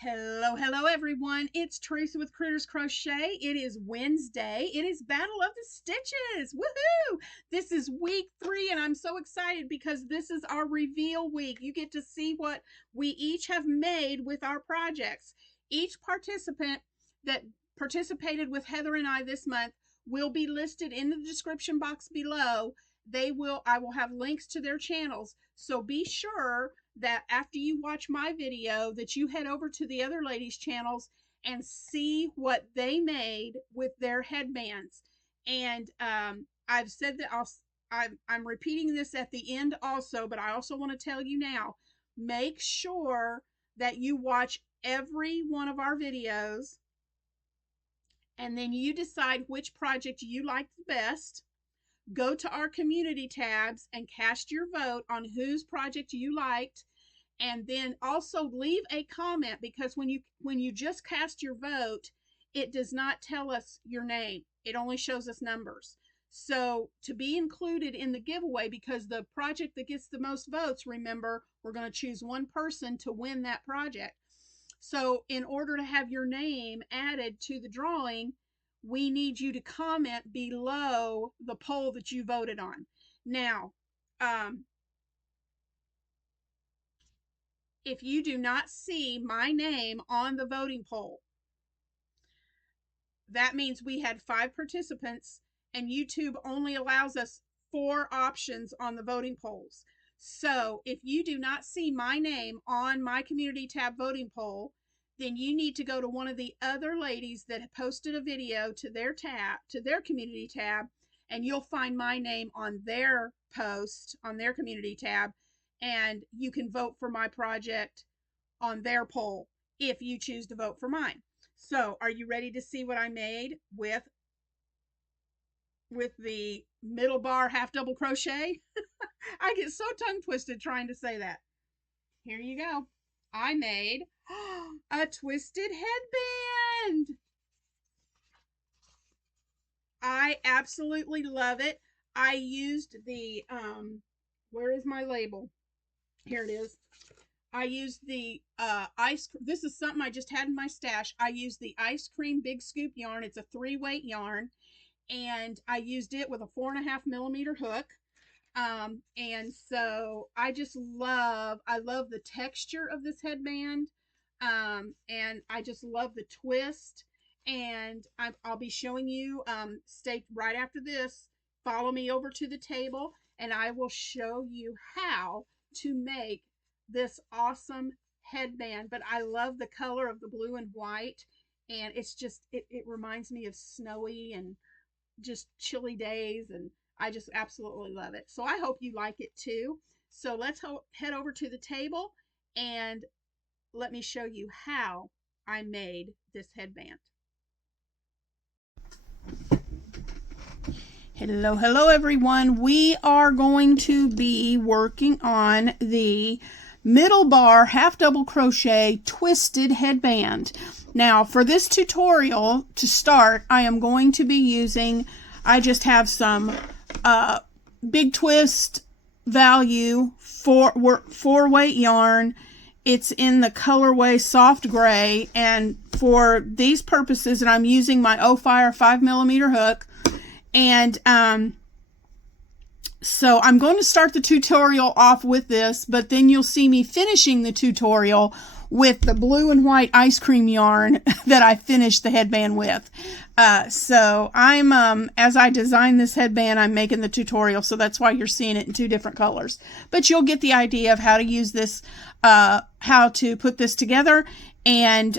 Hello everyone. It's Teresa with Critters Crochet. It is Wednesday. It is Battle of the Stitches. Woohoo! This is week 3 and I'm so excited because this is our reveal week. You get to see what we each have made with our projects. Each participant that participated with Heather and I this month will be listed in the description box below. I will have links to their channels. So be sure that after you watch my video that you head over to the other ladies' channels and see what they made with their headbands. And I've said that I'm repeating this at the end also, but I also want to tell you now, make sure that you watch every one of our videos and then you decide which project you like the best. Go to our community tabs and cast your vote on whose project you liked, and then also leave a comment, because when you just cast your vote, it does not tell us your name. It only shows us numbers. So to be included in the giveaway, because the project that gets the most votes, remember, we're going to choose one person to win that project. So in order to have your name added to the drawing, we need you to comment below the poll that you voted on. Now, if you do not see my name on the voting poll, that means we had 5 participants and YouTube only allows us 4 options on the voting polls. So if you do not see my name on my community tab voting poll, then you need to go to one of the other ladies that have posted a video to their community tab, and you'll find my name on their post on their community tab, and you can vote for my project on their poll if you choose to vote for mine. So are you ready to see what I made with the middle bar half double crochet? I get so tongue twisted trying to say that. Here you go. I made a twisted headband. I absolutely love it. I used the where is my label? Here it is. I used the this is something I just had in my stash. I used the ice cream big scoop yarn. It's a 3-weight yarn, and I used it with a 4.5 millimeter hook. And so I love the texture of this headband. And I just love the twist, and I'll be showing you, stay right after this, follow me over to the table, and I will show you how to make this awesome headband. But I love the color of the blue and white, and it's just, it reminds me of snowy and just chilly days, and I just absolutely love it. So I hope you like it too. So let's head over to the table and let me show you how I made this headband. Hello everyone. We are going to be working on the middle bar half double crochet twisted headband. Now for this tutorial to start, I am going to be using, I just have some big twist value 4-weight yarn. It's in the colorway soft gray, and for these purposes, and I'm using my O-Fire 5 millimeter hook, and so I'm going to start the tutorial off with this, but then you'll see me finishing the tutorial with the blue and white ice cream yarn that I finished the headband with. So I'm, as I design this headband, I'm making the tutorial, so that's why you're seeing it in 2 different colors. But you'll get the idea of how to use this, how to put this together. And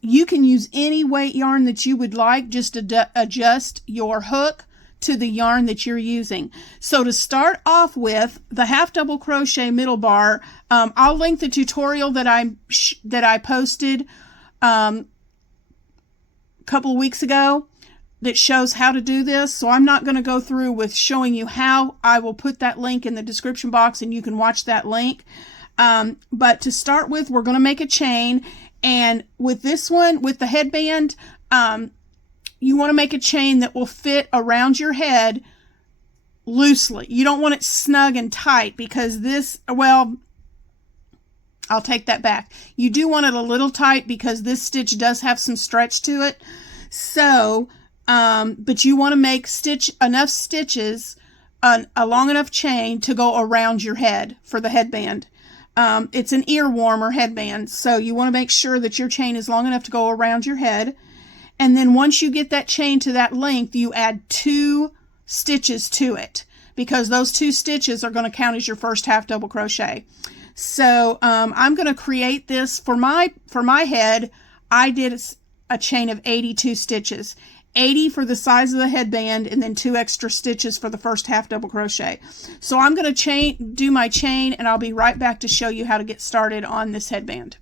you can use any weight yarn that you would like, just to adjust your hook to the yarn that you're using. So to start off with the half double crochet middle bar, I'll link the tutorial that I posted a couple of weeks ago that shows how to do this. So I'm not going to go through with showing you how. I will put that link in the description box and you can watch that link. But to start with, we're going to make a chain, and with this one, with the headband, you want to make a chain that will fit around your head loosely. You don't want it snug and tight, because this, well, I'll take that back. You do want it a little tight because this stitch does have some stretch to it. So, but you want to make enough stitches, a long enough chain to go around your head for the headband. It's an ear warmer headband, so you want to make sure that your chain is long enough to go around your head. And then once you get that chain to that length, you add 2 stitches to it, because those 2 stitches are going to count as your first half double crochet. So I'm going to create this for my head. I did a chain of 82 stitches, 80 for the size of the headband, and then 2 extra stitches for the first half double crochet. So I'm going to do my chain, and I'll be right back to show you how to get started on this headband.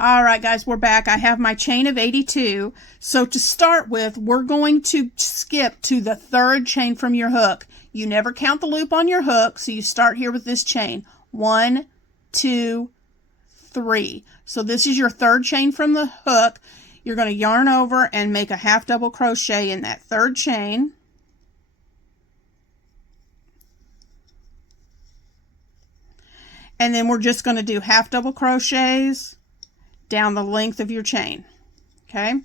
All right, guys, we're back. I have my chain of 82. So to start with, we're going to skip to the 3rd chain from your hook. You never count the loop on your hook, so you start here with this chain. 1, 2, 3. So this is your 3rd chain from the hook. You're going to yarn over and make a half double crochet in that 3rd chain. And then we're just going to do half double crochets down the length of your chain. Okay?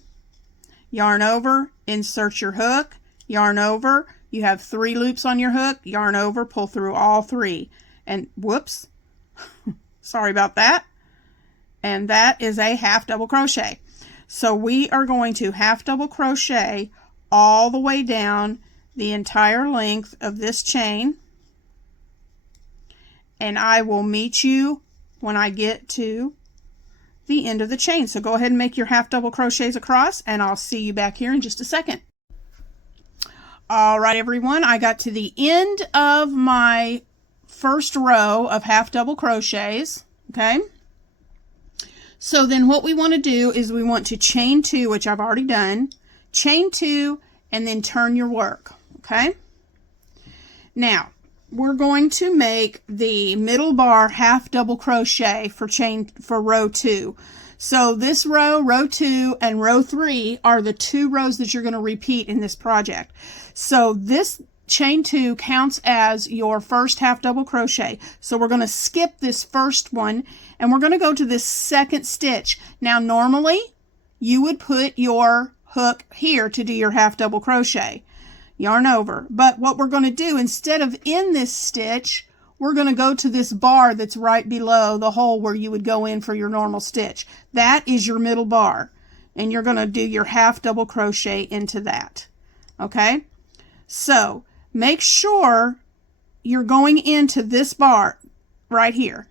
Yarn over, insert your hook, yarn over. You have 3 loops on your hook, yarn over, pull through all 3. And whoops, sorry about that. And that is a half double crochet. So we are going to half double crochet all the way down the entire length of this chain. And I will meet you when I get to the end of the chain. So go ahead and make your half double crochets across, and I'll see you back here in just a second. All right, everyone, I got to the end of my first row of half double crochets. Okay, so then what we want to do is we want to chain 2, which I've already done, chain 2, and then turn your work. Okay, now we're going to make the middle bar half double crochet for row 2. So this row 2, and row 3 are the 2 rows that you're going to repeat in this project. So this chain 2 counts as your first half double crochet. So we're going to skip this first one, and we're going to go to this 2nd stitch. Now normally you would put your hook here to do your half double crochet. Yarn over. But what we're going to do, instead of in this stitch, we're going to go to this bar that's right below the hole where you would go in for your normal stitch. That is your middle bar, and you're going to do your half double crochet into that. Okay, so make sure you're going into this bar right here.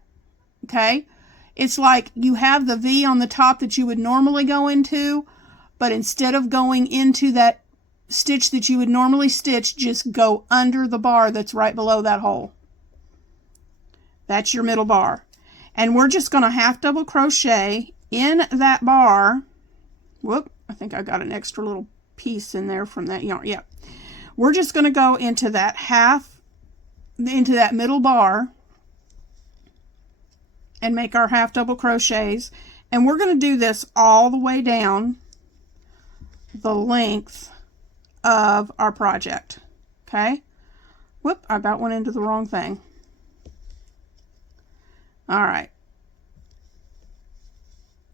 Okay, it's like you have the V on the top that you would normally go into, but instead of going into that stitch that you would normally stitch, just go under the bar that's right below that hole. That's your middle bar. And we're just going to half double crochet in that bar. Whoop, I think I got an extra little piece in there from that yarn. Yeah. We're just going to go into that middle bar and make our half double crochets. And we're going to do this all the way down the length of our project. Okay, whoop, I about went into the wrong thing. All right,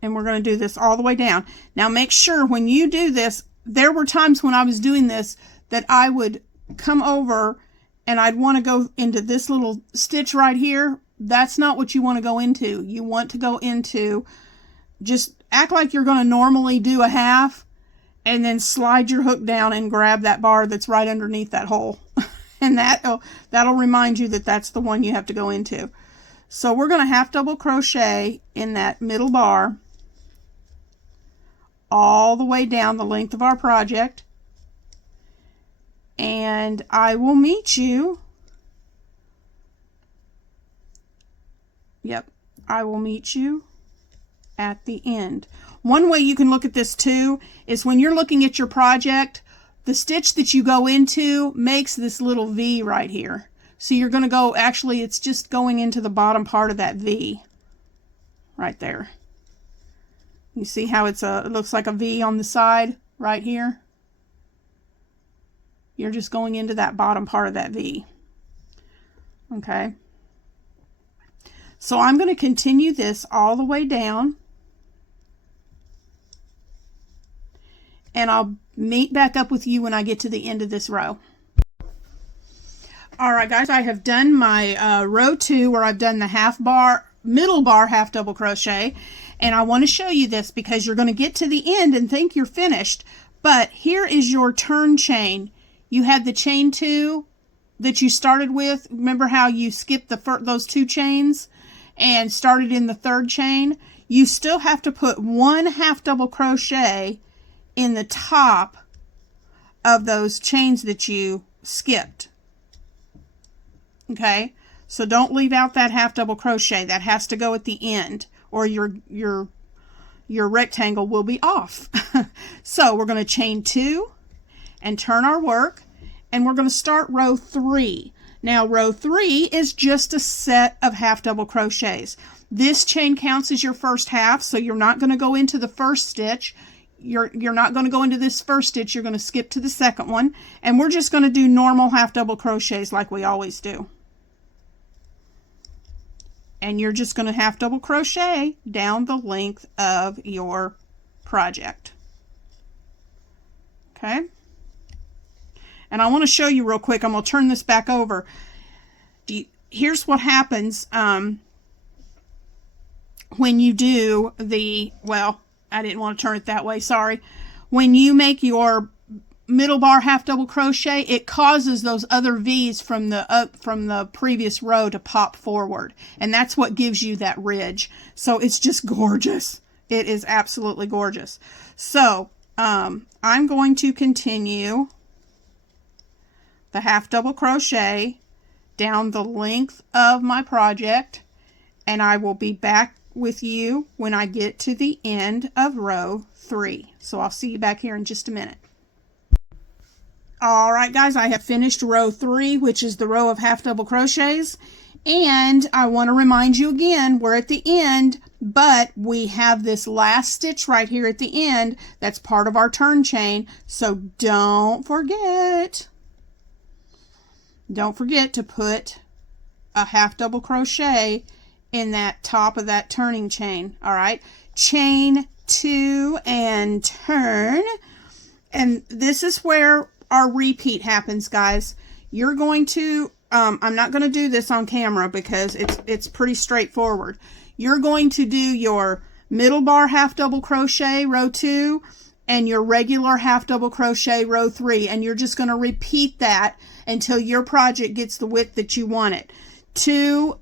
and we're going to do this all the way down. Now make sure when you do this, there were times when I was doing this that I would come over and I'd want to go into this little stitch right here. That's not what you want to go into. You want to go into, just act like you're going to normally do a half, and then slide your hook down and grab that bar that's right underneath that hole. And that'll remind you that that's the one you have to go into. So we're going to half double crochet in that middle bar all the way down the length of our project. And I will meet you. Yep, I will meet you at the end. One way you can look at this too is when you're looking at your project, the stitch that you go into makes this little V right here. So you're going to go, actually it's just going into the bottom part of that V right there. You see how it looks like a V on the side right here? You're just going into that bottom part of that V. Okay. So I'm going to continue this all the way down, and I'll meet back up with you when I get to the end of this row. All right, guys, I have done my row 2 where I've done the middle bar half double crochet, and I want to show you this because you're going to get to the end and think you're finished. But here is your turn chain. You had the chain 2 that you started with. Remember how you skipped those 2 chains and started in the 3rd chain? You still have to put 1 half double crochet in the top of those chains that you skipped. Okay, so don't leave out that half double crochet. That has to go at the end, or your rectangle will be off. So we're going to chain 2 and turn our work, and we're going to start row 3. Now row 3 is just a set of half double crochets. This chain counts as your first half, so you're not going to go into the first stitch. You're not going to go into this first stitch. You're going to skip to the second one, and we're just going to do normal half double crochets like we always do. And you're just going to half double crochet down the length of your project. Okay. And I want to show you real quick. I'm going to turn this back over. Here's what happens when you do the, well, I didn't want to turn it that way, sorry. When you make your middle bar half double crochet, it causes those other V's from the previous row to pop forward, and that's what gives you that ridge. So it's just gorgeous. It is absolutely gorgeous. So I'm going to continue the half double crochet down the length of my project, and I will be back with you when I get to the end of row 3. So I'll see you back here in just a minute. All right, guys, I have finished row 3, which is the row of half double crochets. And I want to remind you again, we're at the end, but we have this last stitch right here at the end. That's part of our turn chain. So don't forget to put a half double crochet in that top of that turning chain. All right, chain 2 and turn. And this is where our repeat happens, guys. You're going to I'm not going to do this on camera because it's pretty straightforward. You're going to do your middle bar half double crochet row 2 and your regular half double crochet row 3, and you're just going to repeat that until your project gets the width that you want it to,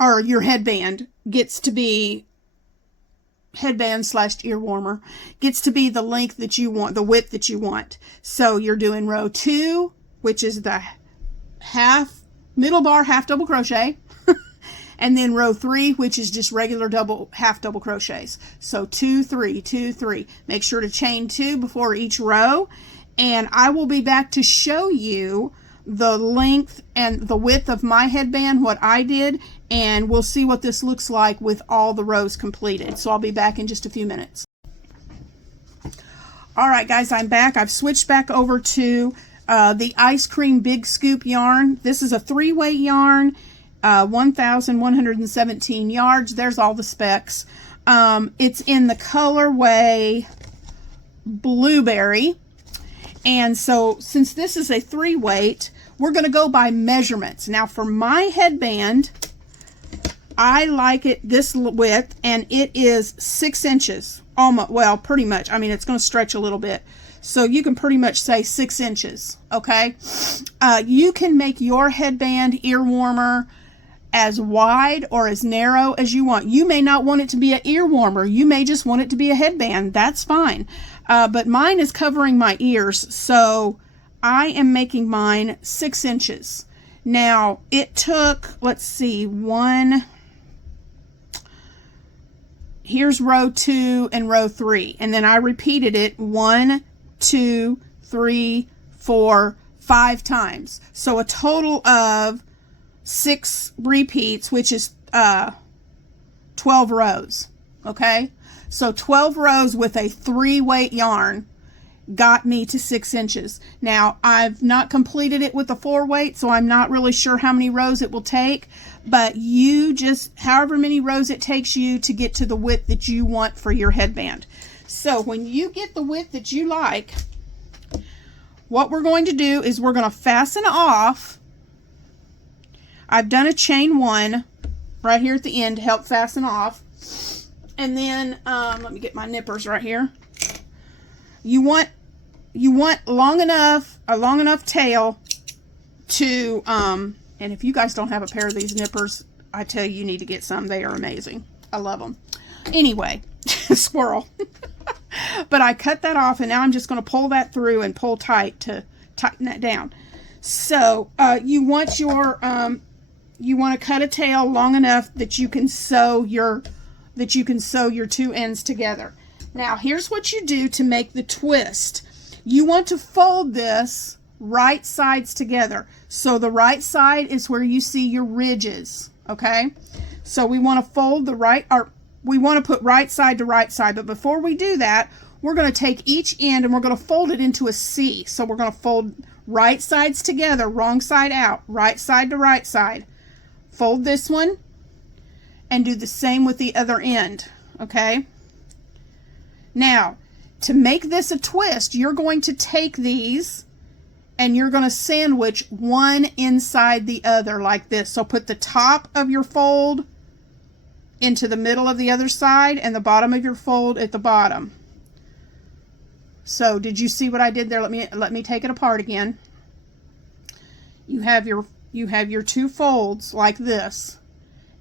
or your headband gets to be, headband / ear warmer gets to be the length that you want, the width that you want. So you're doing row 2, which is the middle bar half double crochet, and then row 3, which is just regular half double crochets. So 2 3 2 3. Make sure to chain 2 before each row, and I will be back to show you the length and the width of my headband, what I did, and we'll see what this looks like with all the rows completed. So I'll be back in just a few minutes. All right, guys, I'm back. I've switched back over to the Ice Cream Big Scoop yarn. This is a 3-weight yarn, 1,117 yards. There's all the specs. It's in the colorway Blueberry. And so since this is a 3-weight, we're going to go by measurements. Now for my headband, I like it this width, and it is 6 inches. Almost, well, pretty much. I mean, it's going to stretch a little bit. So you can pretty much say 6 inches, okay? You can make your headband ear warmer as wide or as narrow as you want. You may not want it to be an ear warmer. You may just want it to be a headband. That's fine. But mine is covering my ears, so I am making mine 6 inches. Now, it took, let's see, here's row 2 and row 3, and then I repeated it 1, 2, 3, 4, 5 times. So a total of 6 repeats, which is 12 rows. Okay, so 12 rows with a 3-weight yarn got me to 6 inches. Now I've not completed it with a 4-weight, so I'm not really sure how many rows it will take, but you just, however many rows it takes you to get to the width that you want for your headband. So when you get the width that you like, what we're going to do is we're going to fasten off. I've done a chain 1 right here at the end to help fasten off. And then, let me get my nippers right here. You want a long enough tail to, and if you guys don't have a pair of these nippers, I tell you, you need to get some. They are amazing. I love them. Anyway, squirrel. But I cut that off, and now I'm just going to pull that through and pull tight to tighten that down. So you want your you want to cut a tail long enough that you can sew your two ends together. Now here's what you do to make the twist. You want to fold this right sides together. So the right side is where you see your ridges, okay? So we want to fold the right, or we want to put right side to right side, but before we do that, we're going to take each end and we're going to fold it into a C. So we're going to fold right sides together, wrong side out, right side to right side. Fold this one and do the same with the other end, okay? Now, to make this a twist, you're going to take these and you're going to sandwich one inside the other like this. So put the top of your fold into the middle of the other side and the bottom of your fold at the bottom. So did you see what I did there? Let me take it apart again. You have your two folds like this,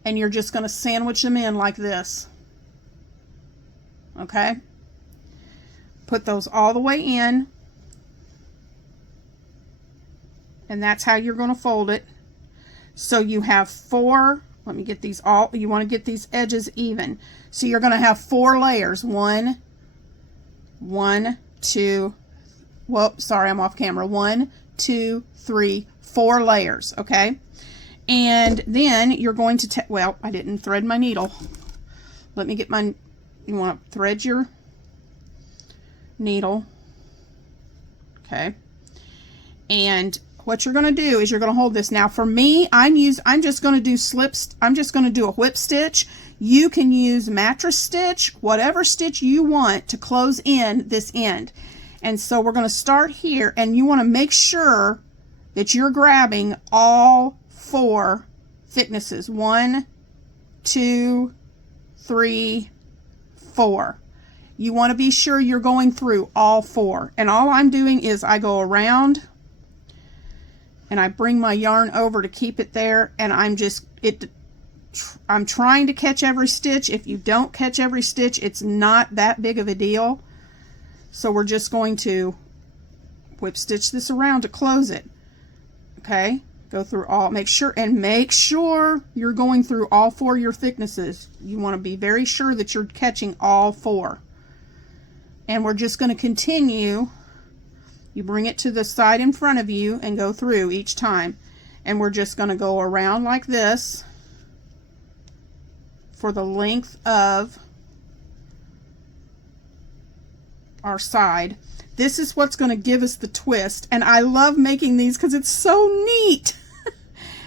and you're just going to sandwich them in like this. Okay? Put those all the way in. And that's how you're going to fold it. So you have 4, let me get these all, you want to get these edges even. So you're going to have 4 layers. 1, 2, whoop, sorry, I'm off camera. 1, 2, 3, 4 layers, okay? And then you're going to, well, I didn't thread my needle. Let me get my, you want to thread your needle, okay? And what you're going to do is you're going to hold this. Now for me, I'm just going to do I'm just going to do a whip stitch. You can use mattress stitch, whatever stitch you want to close in this end. And so we're going to start here, and you want to make sure that you're grabbing all 4 thicknesses. 1, 2, 3, 4. You want to be sure you're going through all 4. And all I'm doing is I go around and I bring my yarn over to keep it there, and I'm trying to catch every stitch. If you don't catch every stitch, it's not that big of a deal. So we're just going to whip stitch this around to close it. Okay, go through all, make sure you're going through all 4 of your thicknesses. You want to be very sure that you're catching all 4. And we're just going to continue. You bring it to the side in front of you and go through each time. And we're just going to go around like this for the length of our side. This is what's going to give us the twist. And I love making these because it's so neat.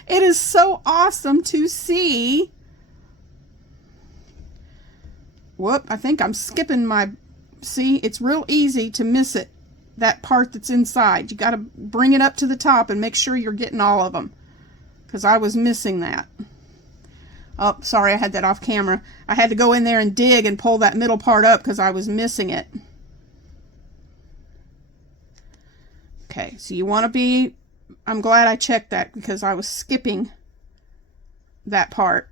It is so awesome to see. Whoop, I think I'm skipping my, see, it's real easy to miss it. That part that's inside. You got to bring it up to the top and make sure you're getting all of them, because I was missing that. Oh, sorry, I had that off camera. I had to go in there and dig and pull that middle part up because I was missing it. Okay, so you want to be, I'm glad I checked that because I was skipping that part.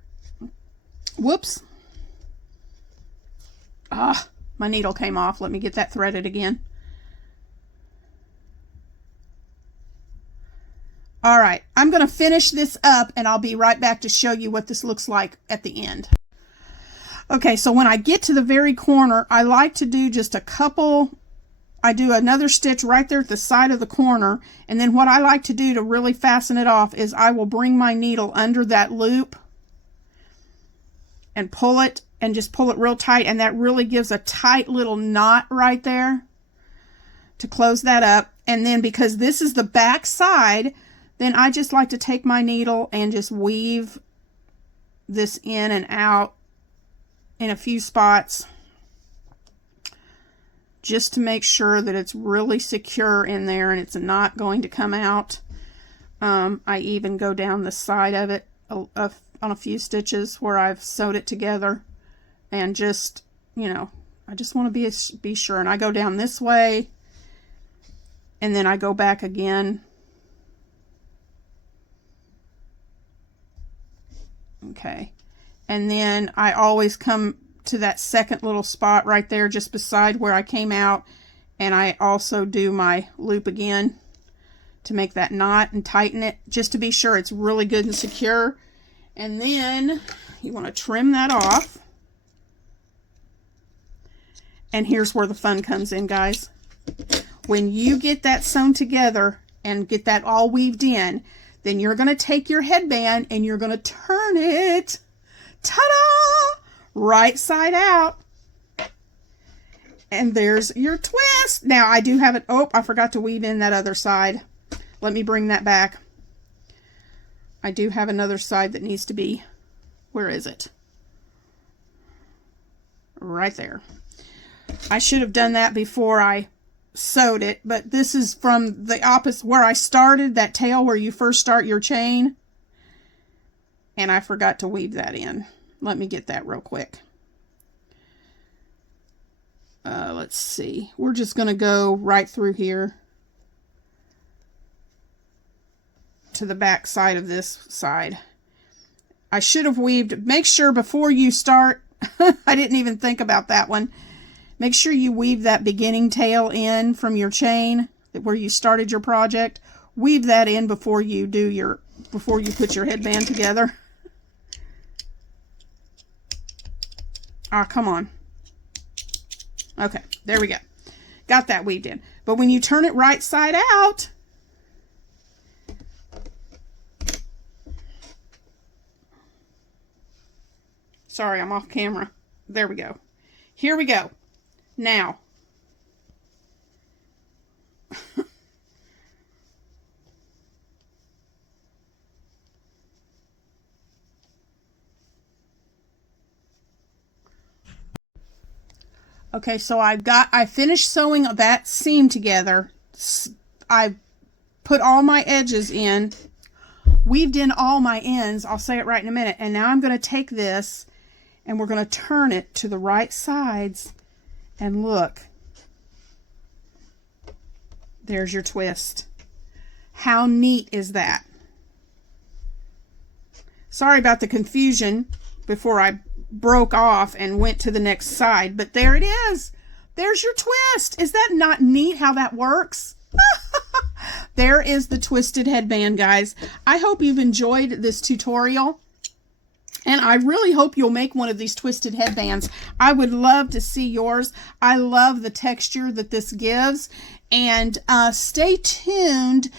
Whoops. Ah, my needle came off. Let me get that threaded again. All right, I'm going to finish this up and I'll be right back to show you what this looks like at the end. Okay, so when I get to the very corner, I like to do just a couple, I do another stitch right there at the side of the corner, and then what I like to do to really fasten it off is I will bring my needle under that loop and pull it, and just pull it real tight, and that really gives a tight little knot right there to close that up. And then because this is the back side, then I just like to take my needle and just weave this in and out in a few spots just to make sure that it's really secure in there and it's not going to come out. I even go down the side of it on a few stitches where I've sewed it together, and just, you know, I just want to be sure. And I go down this way, and then I go back again. Okay. And then I always come to that second little spot right there just beside where I came out, and I also do my loop again to make that knot and tighten it just to be sure it's really good and secure. And then you want to trim that off. And here's where the fun comes in, guys. When you get that sewn together and get that all weaved in, then you're going to take your headband and you're going to turn it, ta-da, right side out. And there's your twist. Now I do have it. Oh, I forgot to weave in that other side. Let me bring that back. I do have another side that needs to be, where is it? Right there. I should have done that before I sewed it, but this is from the opposite where I started, that tail where you first start your chain, and I forgot to weave that in. Let me get that real quick. Let's see, we're just going to go right through here to the back side of this side. I should have weaved, make sure before you start, I didn't even think about that one. Make sure you weave that beginning tail in from your chain where you started your project. Weave that in before you put your headband together. Ah, come on. Okay, there we go. Got that weaved in. But when you turn it right side out, sorry, I'm off camera. There we go. Here we go. Now, okay, so I finished sewing that seam together. I put all my edges in, weaved in all my ends. I'll say it right in a minute. And now I'm going to take this and we're going to turn it to the right sides. And look, there's your twist. How neat is that? Sorry about the confusion before I broke off and went to the next side, but there it is. There's your twist. Is that not neat how that works? There is the twisted headband, guys. I hope you've enjoyed this tutorial. And I really hope you'll make one of these twisted headbands. I would love to see yours. I love the texture that this gives. And stay tuned,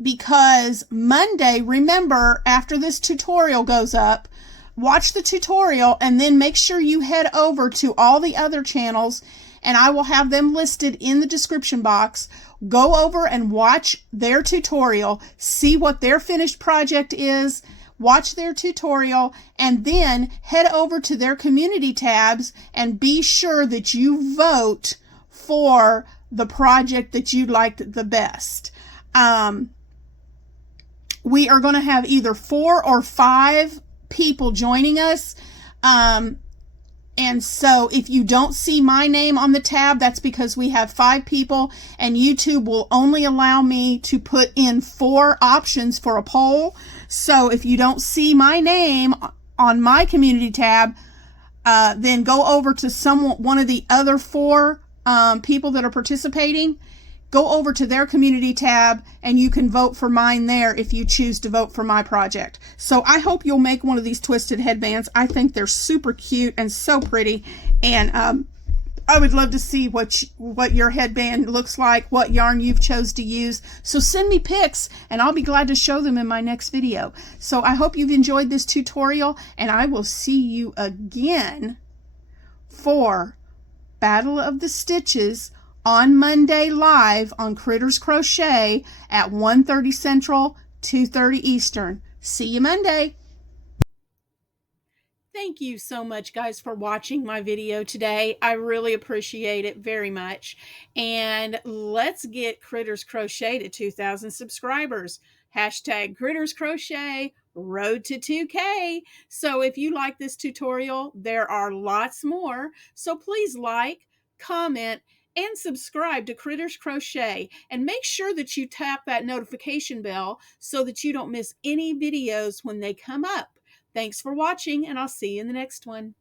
because Monday, remember, after this tutorial goes up, watch the tutorial and then make sure you head over to all the other channels, and I will have them listed in the description box. Go over and watch their tutorial, see what their finished project is, watch their tutorial, and then head over to their community tabs and be sure that you vote for the project that you liked the best. We are going to have either 4 or 5 people joining us. And so if you don't see my name on the tab, that's because we have 5 people, and YouTube will only allow me to put in 4 options for a poll. So if you don't see my name on my community tab, then go over to one of the other 4 people that are participating. Go over to their community tab and you can vote for mine there if you choose to vote for my project. So I hope you'll make one of these twisted headbands. I think they're super cute and so pretty. And I would love to see what your headband looks like, what yarn you've chose to use. So send me pics and I'll be glad to show them in my next video. So I hope you've enjoyed this tutorial, and I will see you again for Battle of the Stitches on Monday live on Critters Crochet at 1:30 Central, 2:30 Eastern. See you Monday. Thank you so much, guys, for watching my video today. I really appreciate it very much. And let's get Critters Crochet to 2,000 subscribers. Hashtag Critters Crochet, road to 2K. So if you like this tutorial, there are lots more. So please like, comment, and subscribe to Critters Crochet. And make sure that you tap that notification bell so that you don't miss any videos when they come up. Thanks for watching, and I'll see you in the next one.